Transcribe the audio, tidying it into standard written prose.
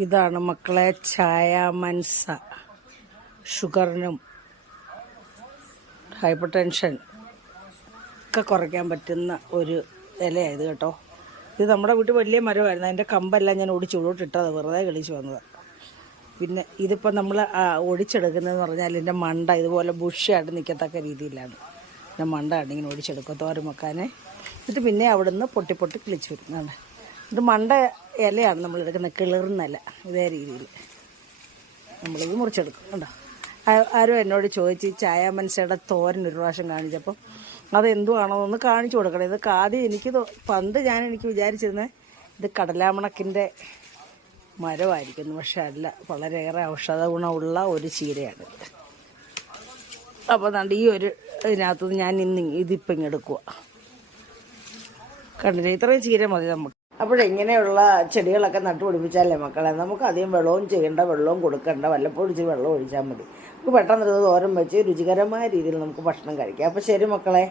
ഇതാണ് മക്കളെ ചായാമൻസ. ഷുഗറിനും hyper tension ഒക്കെ കുറയ്ക്കാൻ പറ്റുന്ന ഒരു ഇലയായത് കേട്ടോ. ഇത് നമ്മുടെ വീട്ടിൽ വലിയ മരമായിരുന്നു. അതിൻ്റെ കമ്പെല്ലാം ഞാൻ ഒടിച്ച് ഉള്ളോട്ടിട്ടത് വെറുതെ കളിച്ച് വന്നതാണ്. പിന്നെ ഇതിപ്പോൾ നമ്മൾ ഒടിച്ചെടുക്കുന്നതെന്ന് പറഞ്ഞാൽ ഇതിൻ്റെ മണ്ട ഇതുപോലെ ബുഷിയായിട്ട് നിൽക്കത്തക്ക രീതിയിലാണ് ഇതിൻ്റെ മണ്ടായിട്ട് ഇങ്ങനെ ഒടിച്ചെടുക്കുക തോരൻ വെക്കാനേ. എന്നിട്ട് പിന്നെ അവിടുന്ന് പൊട്ടി പൊട്ടി കിളിച്ച് വരുന്നതാണ്. ഇത് മണ്ട ഇലയാണ് നമ്മളെടുക്കുന്നത്, കിളിർന്നല്ല. ഇതേ രീതിയിൽ നമ്മളിത് മുറിച്ചെടുക്കും കേട്ടോ. ആരും എന്നോട് ചോദിച്ച് ചായാമൻസയുടെ തോരൻ ഒരു പ്രാവശ്യം കാണിച്ചപ്പം അതെന്തുവാണോ ഒന്ന് കാണിച്ചു കൊടുക്കണം. ഇതൊക്കെ ആദ്യം പണ്ട് എനിക്ക് വിചാരിച്ചിരുന്നത് ഇത് കടലാമണക്കിൻ്റെ മരമായിരിക്കുന്നു. പക്ഷെ അല്ല, വളരെയേറെ ഔഷധ ഗുണമുള്ള ഒരു ചീരയാണ്. അപ്പോൾ അതുകൊണ്ട് ഈ ഒരു ഇതിനകത്ത് ഞാൻ ഇതിപ്പം ഇങ്ങെടുക്കുക. കണ്ടില്ലേ, ഇത്രയും ചീര മതി നമുക്ക്. അപ്പോഴിങ്ങനെയുള്ള ചെടികളൊക്കെ നട്ടുപിടിപ്പിച്ചാലേ മക്കളെ നമുക്ക് അധികം വെള്ളവും ചെയ്യേണ്ട, വെള്ളവും കൊടുക്കേണ്ട, വല്ലപ്പോഴും ഇച്ചിരി വെള്ളം ഒഴിച്ചാൽ മതി. നമുക്ക് പെട്ടെന്ന് തോരൻ വെച്ച് രുചികരമായ രീതിയിൽ നമുക്ക് ഭക്ഷണം കഴിക്കാം. അപ്പോൾ ശരി മക്കളെ.